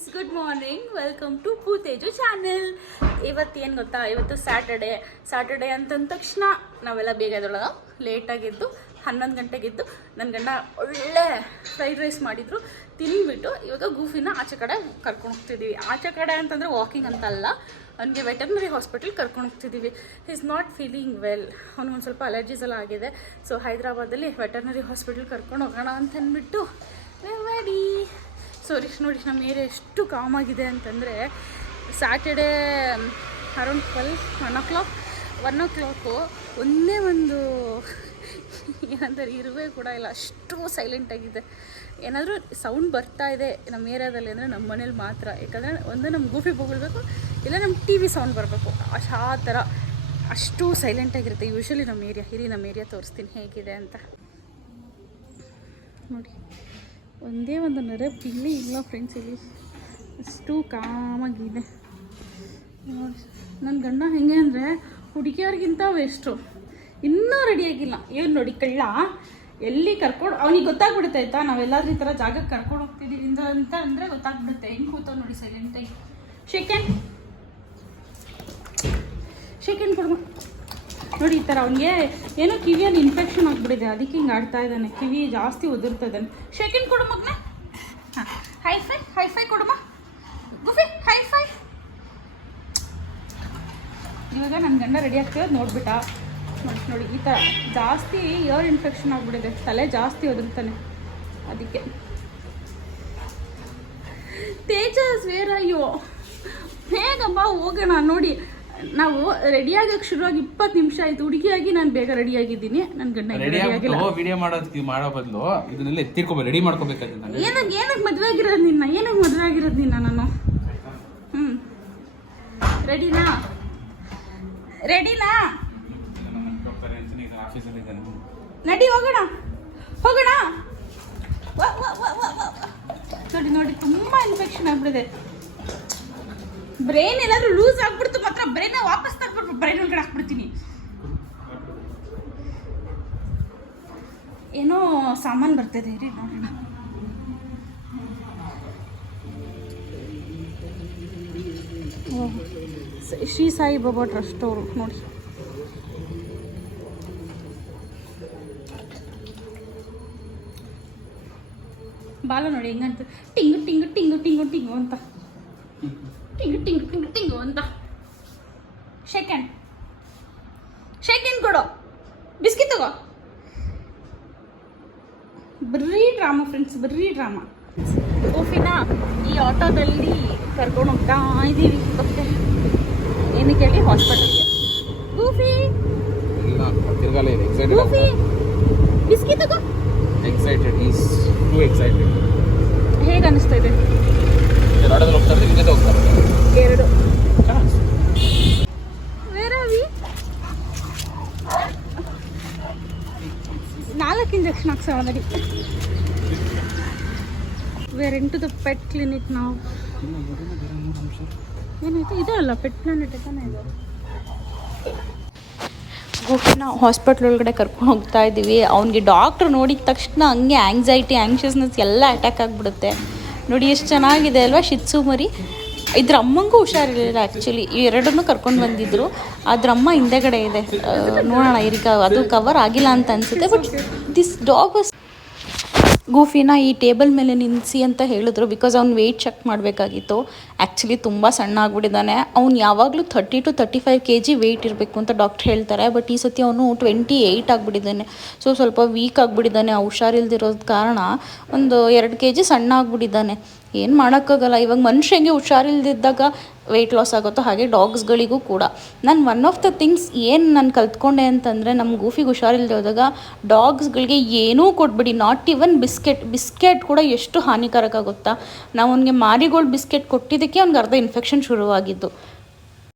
Friends, good morning. Welcome to ಪೂತೇಜು channel. ಇವತ್ತೇನು ಗೊತ್ತಾ, ಇವತ್ತು ಸ್ಯಾಟರ್ಡೆ ಅಂತಂದ ತಕ್ಷಣ ನಾವೆಲ್ಲ ಬೇಗ ಎದ್ದೊಳಗ ಲೇಟಾಗಿದ್ದು 11 ಗಂಟೆಗಿದ್ದು ನನ್ನ ಗಂಡ ಒಳ್ಳೆ ಫ್ರೈಡ್ ರೈಸ್ ಮಾಡಿದ್ರು. ತಿಂದ್ಬಿಟ್ಟು ಇವಾಗ ಗೂಫಿನ ಆಚೆ ಕಡೆ ಕರ್ಕೊಂಡು ಹೋಗ್ತಿದ್ದೀವಿ. ಆಚೆ ಕಡೆ ಅಂತಂದರೆ ವಾಕಿಂಗ್ ಅಂತ ಅಲ್ಲ, ಅವನಿಗೆ ವೆಟರ್ನರಿ ಹಾಸ್ಪಿಟಲ್ ಕರ್ಕೊಂಡು ಹೋಗ್ತಿದ್ದೀವಿ. ಈಸ್ ನಾಟ್ ಫೀಲಿಂಗ್ ವೆಲ್, ಅವ್ನಿಗೊಂದು ಸ್ವಲ್ಪ ಅಲರ್ಜೀಸ್ ಎಲ್ಲ ಆಗಿದೆ. ಸೊ ಹೈದ್ರಾಬಾದಲ್ಲಿ ವೆಟರ್ನರಿ ಹಾಸ್ಪಿಟಲ್ ಕರ್ಕೊಂಡು ಹೋಗೋಣ ಅಂತ ಅಂದ್ಬಿಟ್ಟು ರೆಡಿ. ಸೊ ನೋಡಿ ನಮ್ಮ ಏರಿಯಾ ಎಷ್ಟು ಕಾಮಾಗಿದೆ ಅಂತಂದರೆ, ಸ್ಯಾಟರ್ಡೇ ಅರೌಂಡ್ 1 o'clock ಒಂದೇ ಒಂದು ಏನಂತಾರೆ ಇರುವೆ ಕೂಡ ಇಲ್ಲ, ಅಷ್ಟು ಸೈಲೆಂಟಾಗಿದೆ. ಏನಾದರೂ ಸೌಂಡ್ ಬರ್ತಾ ಇದೆ ನಮ್ಮ ಏರಿಯಾದಲ್ಲಿ ಅಂದರೆ ನಮ್ಮ ಮನೇಲಿ ಮಾತ್ರ. ಯಾಕಂದರೆ ಒಂದು ನಮ್ಮ ಗೂಫಿ ಬೊಗಳ್ಬೇಕು, ಇಲ್ಲ ನಮ್ಮ TV ಸೌಂಡ್ ಬರಬೇಕು, ಆ ಥರ ಅಷ್ಟು ಸೈಲೆಂಟಾಗಿರುತ್ತೆ ಯೂಶ್ವಲಿ ನಮ್ಮ ಏರಿಯಾ. ನಮ್ಮ ಏರಿಯಾ ತೋರಿಸ್ತೀನಿ ಹೇಗಿದೆ ಅಂತ ನೋಡಿ. ಒಂದೇ ಒಂದು ನರ ಪಿಲ್ಲಿ ಇಲ್ಲ ಫ್ರೆಂಡ್ಸ್, ಇಲ್ಲಿ ಅಷ್ಟು ಕಾಮಾಗಿದೆ ನೋಡಿ. ನನ್ನ ಗಂಡ ಹೆಂಗೆ ಅಂದರೆ ಹುಡುಗಿಯವ್ರಿಗಿಂತ ವೇಸ್ಟು, ಇನ್ನೂ ರೆಡಿಯಾಗಿಲ್ಲ. ಏನು ನೋಡಿ ಕಳ್ಳ, ಎಲ್ಲಿ ಕರ್ಕೊಂಡು ಅವನಿಗೆ ಗೊತ್ತಾಗ್ಬಿಡುತ್ತೆ ಆಯಿತಾ, ನಾವೆಲ್ಲಾದ್ರೂ ಈ ಥರ ಜಾಗಕ್ಕೆ ಕರ್ಕೊಂಡು ಹೋಗ್ತಿದ್ದೀವಿ ಅಂತ ಅಂದರೆ ಗೊತ್ತಾಗ್ಬಿಡುತ್ತೆ. ಹೆಂಗೆ ಕೂತಾವ ನೋಡಿ ಸೈಲೆಂಟಾಗಿ. ಶೇಕೆಂಡ್ ಕೊಡ್ಮ ನೋಡಿ. ಈ ಥರ ಅವನಿಗೆ ಏನೋ ಕಿವಿಯಲ್ಲಿ ಇನ್ಫೆಕ್ಷನ್ ಆಗಿಬಿಟ್ಟಿದೆ, ಅದಕ್ಕೆ ಹಿಂಗೆ ಆಡ್ತಾ ಇದ್ದಾನೆ, ಕಿವಿ ಜಾಸ್ತಿ ಉದುರ್ತಾ ಇದ್ದಾನೆ. ಶೇಕೆಂಡ್ ಕೊಡು ಮಗನ. ಹಾಂ, ಹೈಫೈ ಕೊಡಮ್ಮ ಗುಫಿ, ಹೈಫೈ. ಇವಾಗ ನನ್ನ ಗಂಡ ರೆಡಿ ಆಗ್ತಿರೋದು ನೋಡ್ಬಿಟ್ಟ ನೋಡಿ. ಈ ಥರ ಜಾಸ್ತಿ ಇಯರ್ ಇನ್ಫೆಕ್ಷನ್ ಆಗಿಬಿಟ್ಟಿದೆ, ತಲೆ ಜಾಸ್ತಿ ಒದರ್ತಾನೆ ಅದಕ್ಕೆ. ತೇಜಸ್ ವೇರ್ ಅಯ್ಯೋ, ಹೇಗಪ್ಪ ಹೋಗೋಣ ನೋಡಿ. ನಾವು ರೆಡಿಯಾಗಕ್ಕೆ ಶುರುವಾಗಿ 20 ನಿಮಿಷ ಆಯ್ತು. ಹುಡುಗಿಯಾಗಿ ನಾನು ಬೇಗ ರೆಡಿಯಾಗಿದ್ದೀನಿ, ನನ್ನ ಗಂಡ ರೆಡಿಯಾಗಿಲ್ಲ. ವಿಡಿಯೋ ಮಾಡೋ ಬದಲು ಇದನ್ನೆಲ್ಲ ಎತ್ತಿರ್ಕೋಬೇಕು, ರೆಡಿ ಮಾಡ್ಕೋಬೇಕಾಗಿತ್ತು. ಏನಕ್ಕೆ ಮದುವೆ ಆಗಿರೋದು ನಿನ್ನ ನಾನು? ರೆಡಿನಾ? ನಡಿ ಹೋಗೋಣ. ನೋಡಿ ತುಂಬ ಇನ್ಫೆಕ್ಷನ್ ಆಗ್ಬಿಡಿದೆ. ಬ್ರೈನ್ ಎಲ್ಲಾದ್ರೂ ಲೂಸ್ ಆಗ್ಬಿಡ್ತು ಮಾತ್ರ ಬ್ರೈನ್ ವಾಪಸ್ ತಗ್ಬಿಟ್ಟು ಬ್ರೈನ್ ಒಳಗಡೆ ಹಾಕ್ಬಿಡ್ತೀನಿ. ಏನೋ ಸಾಮಾನು ಬರ್ತಿದೆ ರೀ, ನೋಡೋಣ. ಶ್ರೀ ಸಾಯಿ ಬಾಬಾ ಟ್ರಸ್ಟ್ ಅವರು ನೋಡಿ. ಬಾಲ ನೋಡಿ ಹೆಂಗಂತ ಟಿಂಗು ಟಿಂಗು ಟಿಂಗು ಟಿಂಗು ಟಿಂಗು ಅಂತ, ಟಿಂಗು ಟಿಂಗು ಟಿಂಗು ಟಿಂಗು ಅಂತ. ಶೇಕೆಂಡ್ ಕೊಡು, ಬಿಸ್ಕಿಟ್ ತಗೋ. ಬರ್ರೀ ಡ್ರಾಮಾ ಫ್ರೆಂಡ್ಸ್, ಬರ್ರೀ ಡ್ರಾಮಾ. ಗೂಫಿನ ಈ ಆಟೋದಲ್ಲಿ ಕರ್ಕೊಂಡು ಹೋಗ್ತಾ ಇದ್ದೀವಿ. ಮತ್ತೆ ಏನಕ್ಕೆ ಹೇಳಿ, ಹಾಸ್ಪಿಟಲ್ಗೆ. ಗೂಫಿ ಬಿಸ್ಕಿಟ್ ತಗೋ. ಹೇಗೆ ಅನಿಸ್ತಾ ಇದೆ? ಎರಡು ವೇರಾವಿ 4 ಇಂಜೆಕ್ಷನ್ ಹಾಕ್ಸೋಣ ನಡಿ. We're into the pet clinic ನಾವು. ಏನಾಯ್ತು? ಇದೆ ಅಲ್ಲ ಪೆಟ್ ಪ್ಲಾನೆಟ್ ತಾನೇ ಇದೆ. ಗೂಫಿನ ಹಾಸ್ಪಿಟ್ಲ್ ಒಳಗಡೆ ಕರ್ಕೊಂಡು ಹೋಗ್ತಾ ಇದ್ದೀವಿ. ಅವ್ನಿಗೆ ಡಾಕ್ಟ್ರ್ ನೋಡಿದ ತಕ್ಷಣ ಹಂಗೆ ಆ್ಯಂಗ್ಸೈನೆಸ್ ಎಲ್ಲ ಅಟ್ಯಾಕ್ ಆಗಿಬಿಡುತ್ತೆ. ನೋಡಿ ಎಷ್ಟು ಚೆನ್ನಾಗಿದೆ ಅಲ್ವಾ ಶಿತ್ಸು ಮರಿ. ಇದ್ರ ಅಮ್ಮಂಗೂ ಹುಷಾರಿರಲಿಲ್ಲ ಆ್ಯಕ್ಚುಲಿ, ಇವೆರಡನ್ನೂ ಕರ್ಕೊಂಡು ಬಂದಿದ್ರು. ಅದ್ರ ಅಮ್ಮ ಹಿಂದೆಗಡೆ ಇದೆ, ನೋಡೋಣ ಈಗ ಅದು ಕವರ್ ಆಗಿಲ್ಲ ಅಂತ ಅನಿಸುತ್ತೆ. But this dog was. ಗೂಫಿನ ಈ ಟೇಬಲ್ ಮೇಲೆ ನಿಲ್ಲಿಸಿ ಅಂತ ಹೇಳಿದ್ರು, ಬಿಕಾಸ್ ಅವ್ನು ವೆಯ್ಟ್ ಚೆಕ್ ಮಾಡಬೇಕಾಗಿತ್ತು. ಆ್ಯಕ್ಚುಲಿ ತುಂಬ ಸಣ್ಣ ಆಗಿಬಿಟ್ಟಿದ್ದಾನೆ. ಅವ್ನು ಯಾವಾಗಲೂ 30 to 35 kg ವೆಯ್ಟ್ ಇರಬೇಕು ಅಂತ ಡಾಕ್ಟ್ರ್ ಹೇಳ್ತಾರೆ. ಬಟ್ ಈ ಸತಿ ಅವನು 28 ಆಗಿಬಿಟ್ಟಿದ್ದಾನೆ. ಸೊ ಸ್ವಲ್ಪ ವೀಕ್ ಆಗಿಬಿಟ್ಟಿದ್ದಾನೆ. ಹುಷಾರಿಲ್ದಿರೋದು ಕಾರಣ ಒಂದು 2 kg ಸಣ್ಣ ಆಗಿಬಿಟ್ಟಿದ್ದಾನೆ. ಏನು ಮಾಡೋಕ್ಕಾಗಲ್ಲ. ಇವಾಗ ಮನುಷ್ಯಂಗೆ ಹುಷಾರಿಲ್ದಿದ್ದಾಗ ವೆಯ್ಟ್ ಲಾಸ್ ಆಗುತ್ತೋ ಹಾಗೆ ಡಾಗ್ಸ್ಗಳಿಗೂ ಕೂಡ. ನಾನು ಒನ್ ಆಫ್ ದ ಥಿಂಗ್ಸ್ ಏನು ನಾನು ಕಲ್ತ್ಕೊಂಡೆ ಅಂತಂದರೆ, ನಮ್ಮ ಗೂಫಿಗೆ ಹುಷಾರಿಲ್ಲದೆ ಹೋದಾಗ ಡಾಗ್ಸ್ಗಳಿಗೆ ಏನೂ ಕೊಟ್ಬಿಡಿ, ನಾಟ್ ಈವನ್ ಬಿಸ್ಕೆಟ್ ಕೂಡ ಎಷ್ಟು ಹಾನಿಕಾರಕ ಆಗುತ್ತಾ. ನಾವು ಅವ್ನಿಗೆ ಮಾರಿಗೋಲ್ಡ್ ಬಿಸ್ಕೆಟ್ ಕೊಟ್ಟಿದ್ದಕ್ಕೆ ಅವ್ನಿಗೆ ಅರ್ಧ ಇನ್ಫೆಕ್ಷನ್ ಶುರುವಾಗಿದ್ದು.